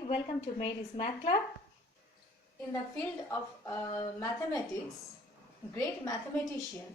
Hi, welcome to Mary's Math Club. In the field of mathematics, great mathematician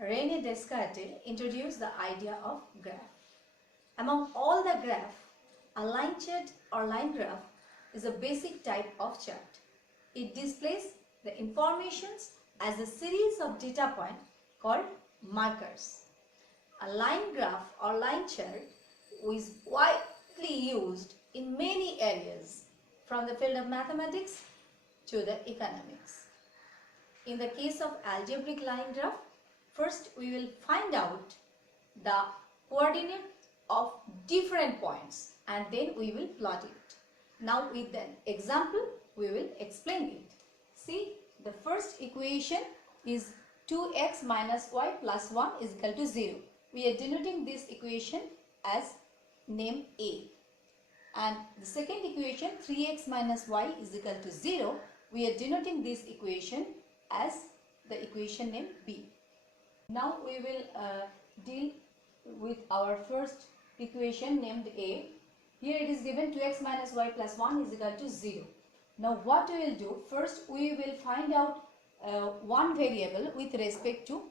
René Descartes introduced the idea of graph. Among all the graph, a line chart or line graph is a basic type of chart. It displays the informations as a series of data points called markers. A line graph or line chart is widely used in many areas, from the field of mathematics to the economics. In the case of algebraic line graph, first we will find out the coordinates of different points and then we will plot it. Now with an example we will explain it. See, the first equation is 2x minus y plus 1 is equal to 0. We are denoting this equation as name A. And the second equation 3x minus y is equal to 0. We are denoting this equation as the equation name B. Now we will deal with our first equation named A. Here it is given 2x minus y plus 1 is equal to 0. Now what we will do, first we will find out one variable with respect to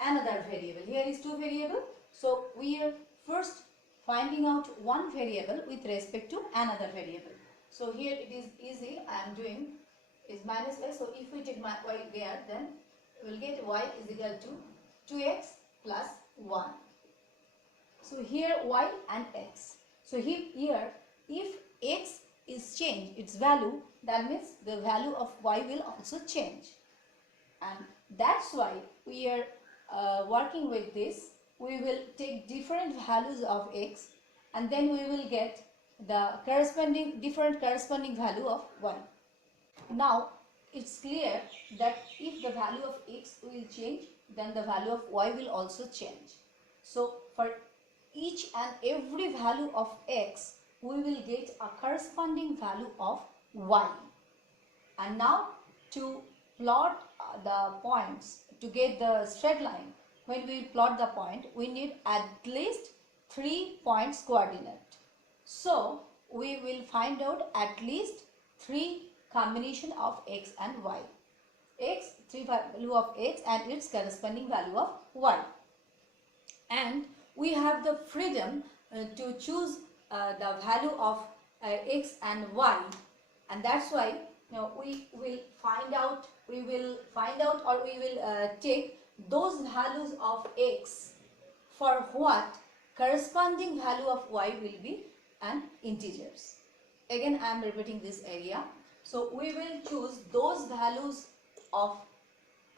another variable. Here is two variables. So we are first finding out one variable with respect to another variable. So here it is easy. I am doing is minus y. So if we take my y there, then we will get y is equal to 2x plus 1. So here y and x. So here if x is changed its value, that means the value of y will also change. And that's why we are working with this. We will take different values of x and then we will get the different corresponding value of y. Now it's clear that if the value of x will change, then the value of y will also change. So for each and every value of x, we will get a corresponding value of y. And now to plot the points, to get the straight line, when we plot the point, we need at least 3 points coordinate. So we will find out at least 3 combination of x and y. X, 3 value of x and its corresponding value of y. And we have the freedom to choose the value of x and y, and that's why we will find out or we will take those values of x for what corresponding value of y will be an integers. Again I am repeating this area. So we will choose those values of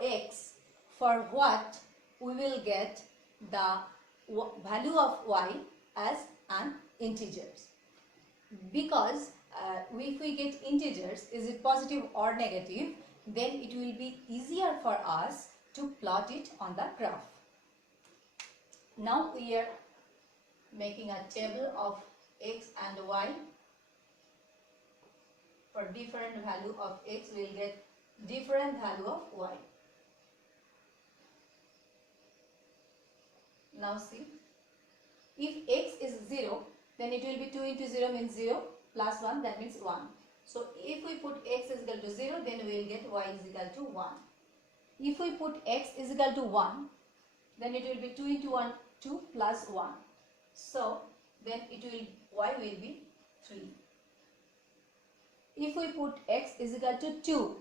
x for what we will get the value of y as an integers. Because if we get integers, is it positive or negative, then it will be easier for us to plot it on the graph. Now we are making a table of x and y. For different value of x, we will get different value of y. Now see, if x is 0, then it will be 2 into 0 means 0 plus 1, that means 1. So if we put x is equal to 0, then we will get y is equal to 1. If we put x is equal to 1, then it will be 2 into 1, 2 plus 1. So then y will be 3. If we put x is equal to 2,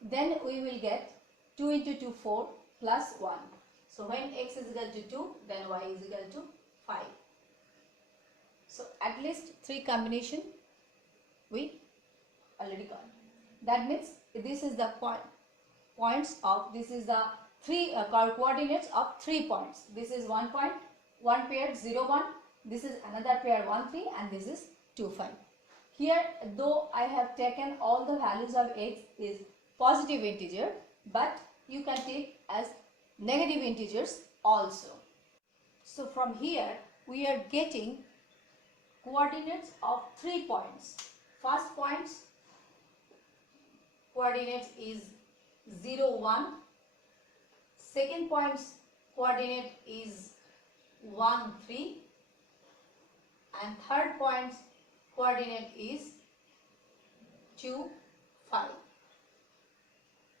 then we will get 2 into 2, 4 plus 1. So when x is equal to 2, then y is equal to 5. So at least 3 combination we already got. That means this is the this is the 3 coordinates of 3 points. This is 1 point, 1 pair 0 1. This is another pair 1 3, and this is 2 5. Here, though I have taken all the values of x is positive integer, but you can take as negative integers also. So from here we are getting coordinates of 3 points. First point's coordinate is 0 1. Second point's coordinate is 1 3, and third point's coordinate is 2, 5.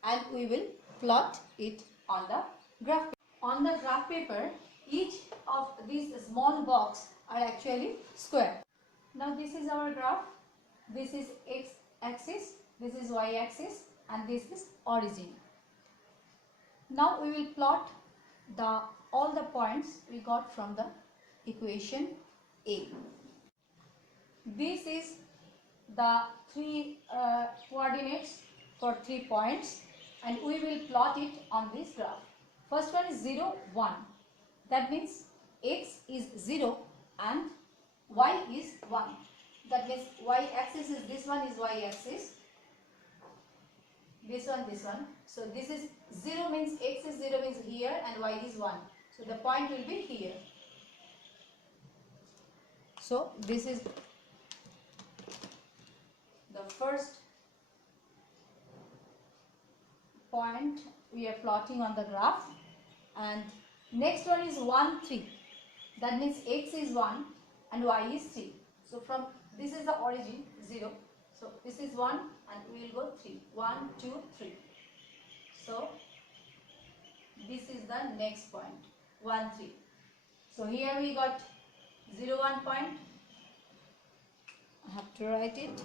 And we will plot it on the graph paper. On the graph paper, each of these small boxes are actually square. Now this is our graph. This is x axis, this is y axis, and this is origin. Now we will plot all the points we got from the equation A. This is the three coordinates for 3 points, and we will plot it on this graph. First one is 0, 1. That means x is 0 and y is 1. That means y axis is this one is y axis. This one. So this is 0 means x is 0 means here, and y is 1. So the point will be here. So this is the first point we are plotting on the graph, and next one is 1, 3. That means x is 1 and y is 3. So from this is the origin 0. So this is 1 and we will go 3. 1, 2, 3. So this is the next point 1, 3. So here we got 0, 1 point. I have to write it.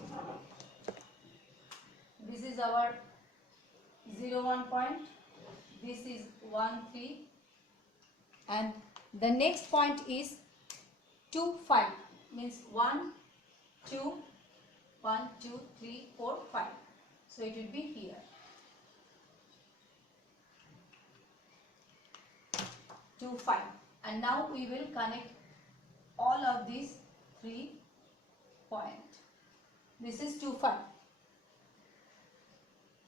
This is our 0, 1 point. This is 1, 3. And the next point is 2, 5. Means 1, 2, 1, 2, 3, 4, 5. So it will be here. 2, 5. And now we will connect all of these 3 points. This is 2, 5.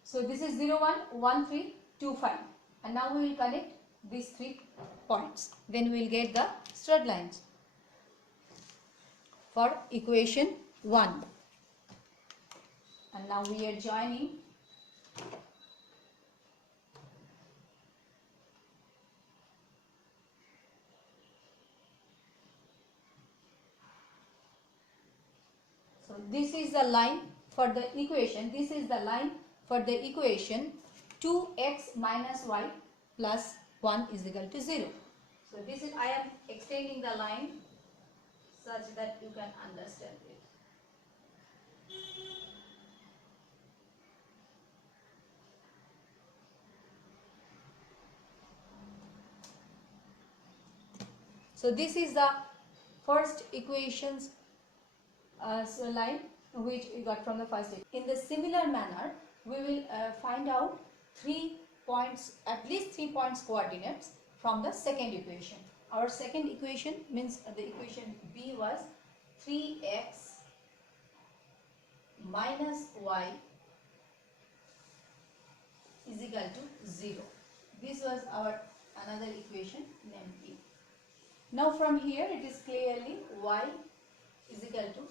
So this is 0, 1, 1, 3, 2, 5. And now we will connect these 3 points. Then we will get the straight lines for equation 1. And now we are joining. So this is the line for the equation. This is the line for the equation 2x minus y plus 1 is equal to 0. So this is, I am extending the line such that you can understand it. So this is the first equations line which we got from the first equation. In the similar manner, we will find out 3 points, at least 3 points coordinates from the second equation. Our second equation means the equation B was 3x minus y is equal to 0. This was our another equation named B. Now from here it is clearly y is equal to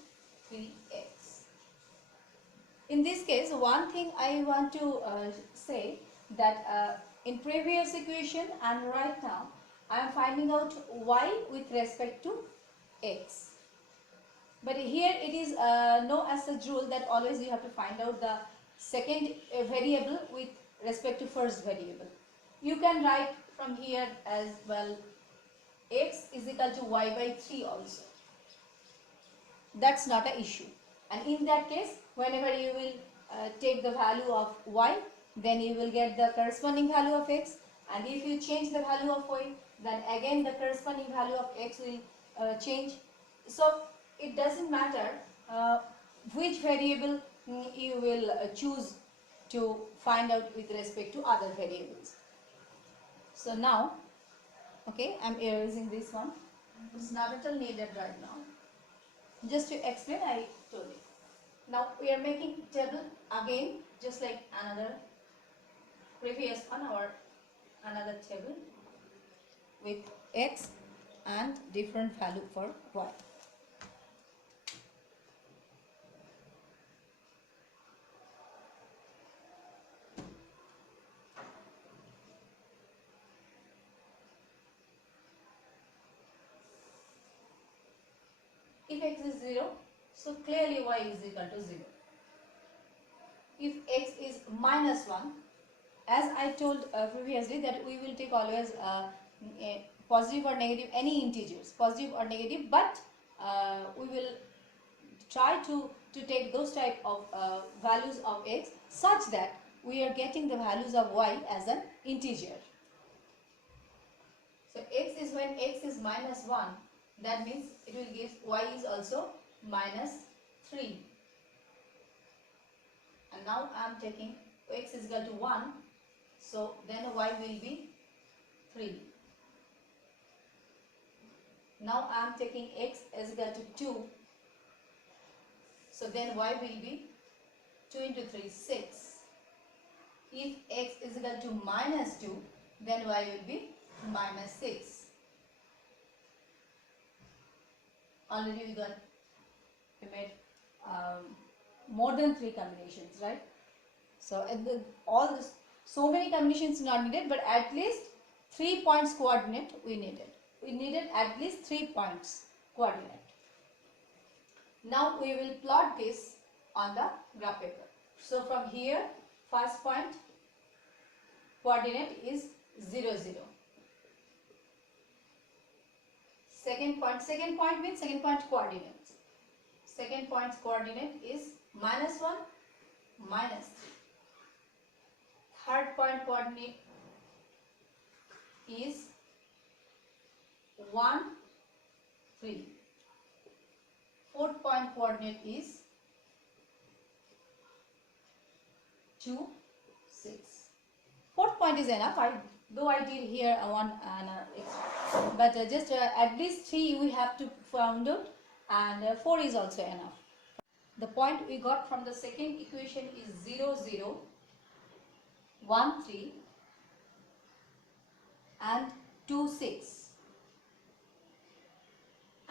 3x. In this case, one thing I want to say that in previous equation and right now I am finding out y with respect to x. But here it is no as such rule that always you have to find out the second variable with respect to first variable. You can write from here as well x is equal to y by 3 also. That's not an issue. And in that case, whenever you will take the value of y, then you will get the corresponding value of x. And if you change the value of y, then again the corresponding value of x will change. So it doesn't matter which variable you will choose to find out with respect to other variables. So now, okay, I am erasing this one. It's not at all needed right now. Just to explain, I told you. Now we are making table again, just like another previous one, or another table with x and different value for y. If x is 0, so clearly y is equal to 0. if x is minus 1, as I told previously that we will take always positive or negative, any integers, positive or negative, but we will try to take those type of values of x such that we are getting the values of y as an integer. So x is, when x is minus 1, that means it will give y is also minus 3. And now I am taking x is equal to 1, so then y will be 3. Now I am taking x is equal to 2, so then y will be 2 into 3, 6. If x is equal to minus 2, then y will be minus 6. Already we made more than 3 combinations, right? So so many combinations not needed, but at least 3 points coordinate we needed. We needed at least 3 points coordinate. Now we will plot this on the graph paper. So from here, first point coordinate is 0, 0. Second point means second point coordinate. Second point's coordinate is minus 1, minus 3. Third point coordinate is 1, 3. Fourth point coordinate is 2, 6. Fourth point is enough. Though I did here one but just at least 3 we have to find out, and 4 is also enough. The point we got from the second equation is 0, 0, 1, 3 and 2, 6.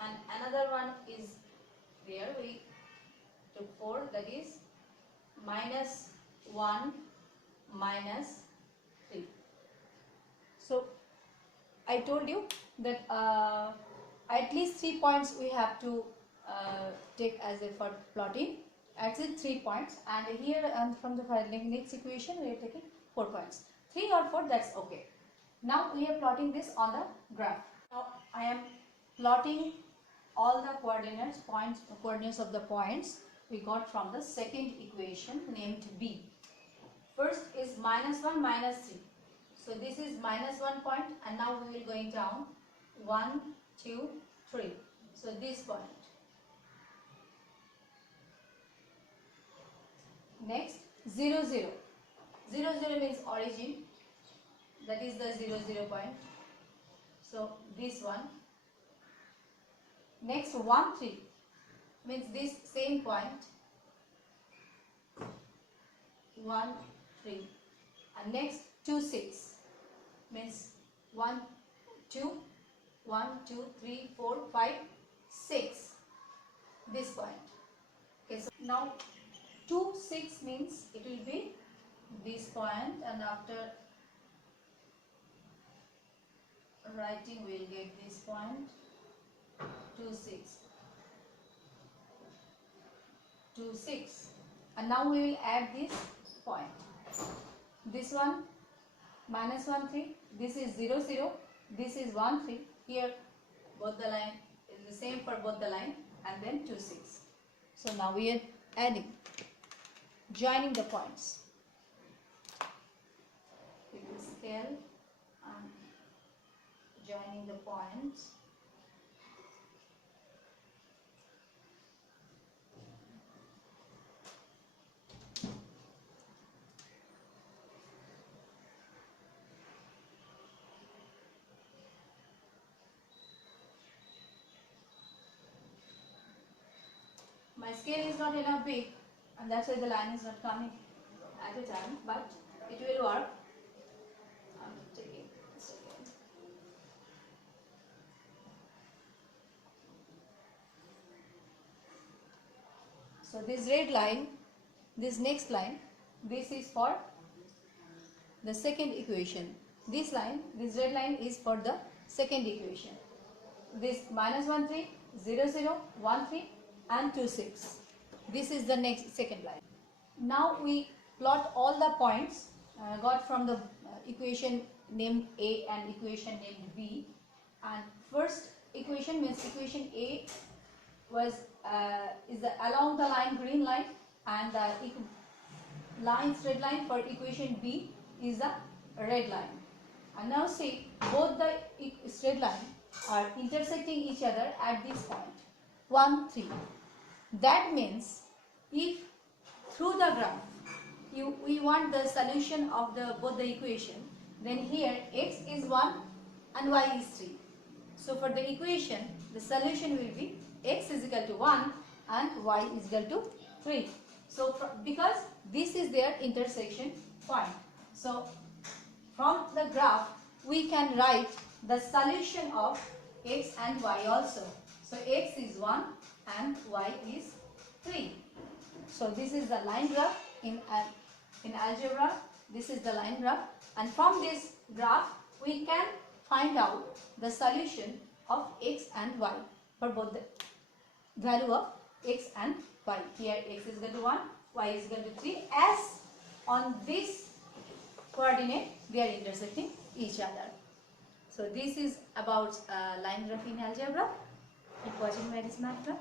And another one is there, we took 4, that is minus 1, minus 3. So I told you that at least 3 points we have to take as a for plotting, at least 3 points, and here and from the next equation we are taking 4 points. 3 or 4, that's okay. Now we are plotting this on the graph. Now I am plotting all the coordinates of the points we got from the second equation named B. First is minus 1, minus 3. So this is minus 1 point, and now we will going down 1, 2, 3. So this point. Next 0, 0. 0, 0 means origin. That is the 0, 0 point. So this one. Next 1, 3 means this same point. 1, 3. And next 2, 6 means 1, 2, 1, 2, 3, 4, 5, 6. This point. Okay, so now 2, 6 means it will be this point, and after writing we will get this point. 2, 6. 2, 6. And now we will add this point. This one minus 1, 3. This is 0, 0. This is 1, 3. Here both the line is the same for both the line, and then 2, 6. So now we are adding, joining the points. We will scale and joining the points. My scale is not enough big, and that's why the line is not coming at a time, but it will work. I'm taking a second. So this red line, this next line, this is for the second equation. This line, this red line is for the second equation. This minus 1, 3, 0, 0, 1, 3 and 2, 6. This is the next second line. Now we plot all the points got from the equation named A and equation named B. And first equation means equation A was along the line green line, and the straight line for equation B is the red line. And now see, both the straight line are intersecting each other at this point 1, 3. That means if through the graph we want the solution of both the equation, then here x is 1 and y is 3. So for the equation, the solution will be x is equal to 1 and y is equal to 3. So because this is their intersection point, so from the graph we can write the solution of x and y also. So x is 1 and y is 3. So this is the line graph in algebra. This is the line graph, and from this graph we can find out the solution of x and y for both the value of x and y. Here x is equal to 1, y is equal to 3, as on this coordinate they are intersecting each other. So this is about line graph in algebra. Keep watching my math class.